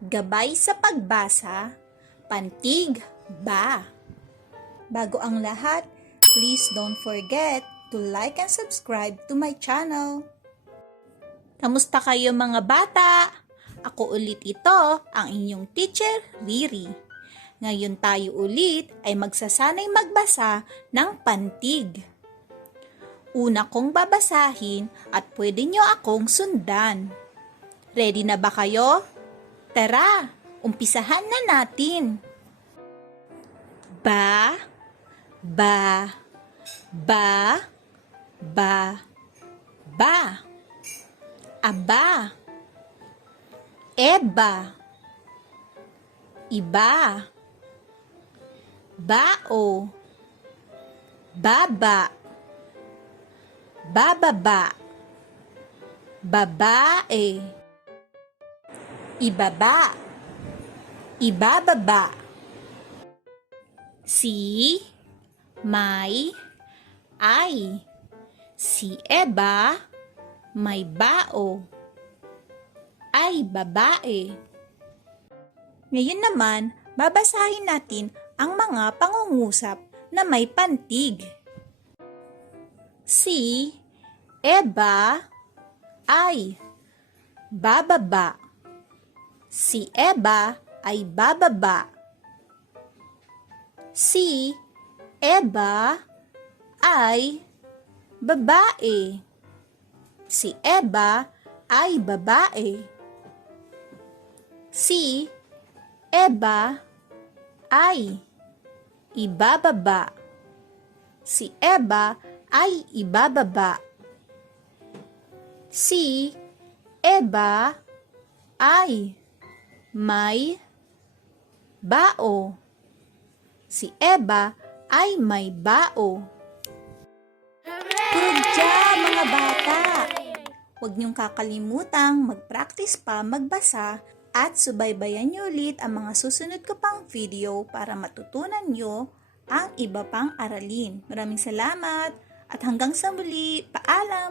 Gabay sa pagbasa, pantig ba? Bago ang lahat, please don't forget to like and subscribe to my channel. Kamusta kayo mga bata? Ako ulit ito, ang inyong teacher, Riri. Ngayon tayo ulit ay magsasanay magbasa ng pantig. Una kong babasahin at pwede nyo akong sundan. Ready na ba kayo? Tara, umpisahan na natin. Ba, ba, ba, ba, ba. Aba, eba, iba, bao, baba, bababa, babae, ibaba, ibababa, si, may, ay, si Eba, may bao, ay babae. Ngayon naman, babasahin natin ang mga pangungusap na may pantig. Si. Eba. Ay. Bababa. Si Eba ay bababa. Si Eba ay babae. Si Eba ay babae. Si Eba ay ibababa. Si Eba ay ibababa. Si Eba ay may bao. Si Eba ay may bao. Job mga bata! Huwag niyong kakalimutang mag-practice pa magbasa at subaybayan niyo ulit ang mga susunod ko pang video para matutunan niyo ang iba pang aralin. Maraming salamat at hanggang sa muli, paalam!